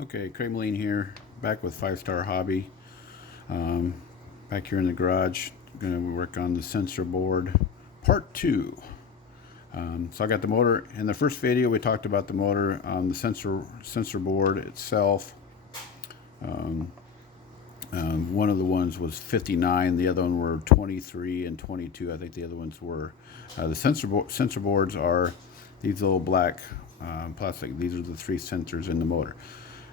Okay, Craig Moline here, back with 5-Star Hobby. Back here in the garage, going to work on the sensor board, part 2. So I got the motor. In the first video, we talked about the motor on the sensor board itself. One of the ones was 59, the other one were 23 and 22. I think the other ones were. The sensor boards are these little black plastic. These are the 3 sensors in the motor.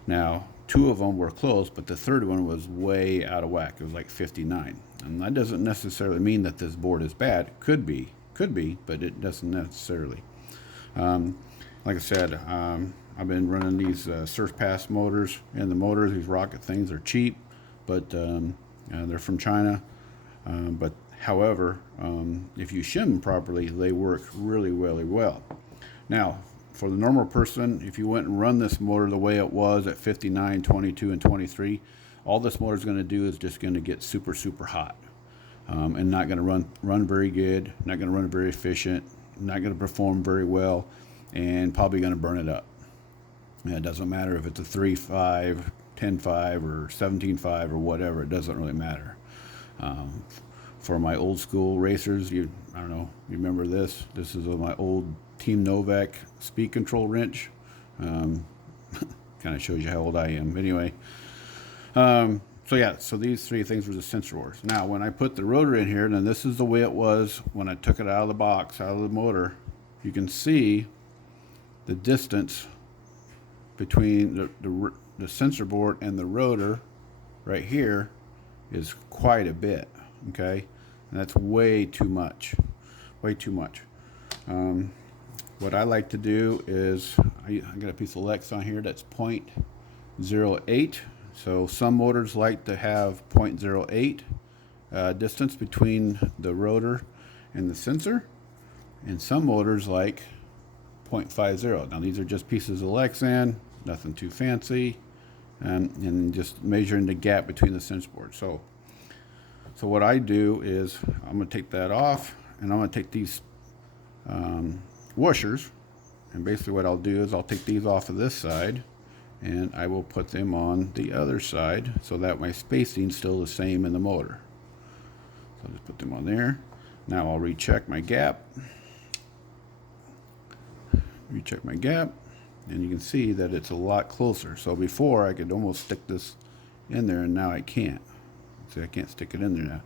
Now, 2 of them were close, but the third one was way out of whack. It was like 59. And that doesn't necessarily mean that this board is bad. Could be, but it doesn't necessarily. Like I said, I've been running these Surf Pass motors, and the motors, these rocket things, are cheap, but they're from China. But however, if you shim them properly, they work really well. Now, for the normal person, if you went and run this motor the way it was at 59, 22, and 23, all this motor is going to do is just going to get super hot, and not going to run very good, not going to run very efficient, not going to perform very well, and probably going to burn it up. And it doesn't matter if it's a 3.5, 10.5, or 17.5 or whatever. It doesn't really matter. For my old school racers, I don't know, you remember this? This is my old Team Novak speed control wrench. Kind of shows you how old I am. Anyway, so these 3 things were the sensor boards. Now, when I put the rotor in here, and this is the way it was when I took it out of the box, out of the motor, you can see the distance between the sensor board and the rotor right here is quite a bit. Okay, and that's way too much. What I like to do is I got a piece of Lex on here that's 0.08. So some motors like to have 0.08 distance between the rotor and the sensor, and some motors like 0.50. Now these are just pieces of Lexan, nothing too fancy, and just measuring the gap between the sensor boards. So what I do is I'm going to take that off, and I'm going to take these washers, and basically what I'll do is I'll take these off of this side, and I will put them on the other side so that my spacing is still the same in the motor. So I'll just put them on there. Now I'll recheck my gap. And you can see that it's a lot closer. So before I could almost stick this in there, and now I can't. See, I can't stick it in there now.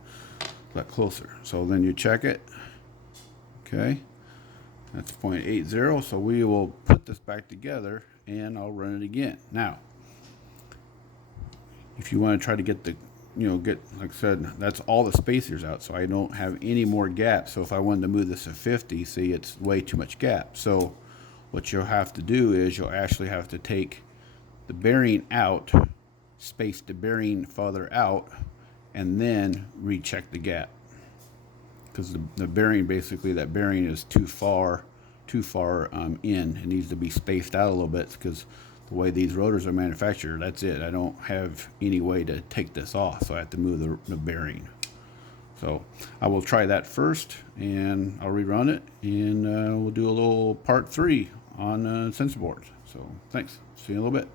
A lot closer. So then you check it. Okay, that's 0.80. So we will put this back together, and I'll run it again. Now, if you want to try to get the, like I said, that's all the spacers out, so I don't have any more gaps. So if I wanted to move this to 50, see, it's way too much gap. So what you'll have to do is you'll actually have to take the bearing out, space the bearing farther out, and then recheck the gap, because the bearing, basically that bearing is too far in. It needs to be spaced out a little bit, because the way these rotors are manufactured, that's it. I don't have any way to take this off, so I have to move the bearing. So I will try that first, and I'll rerun it, and we'll do a little part 3 on sensor boards. So thanks. See you in a little bit.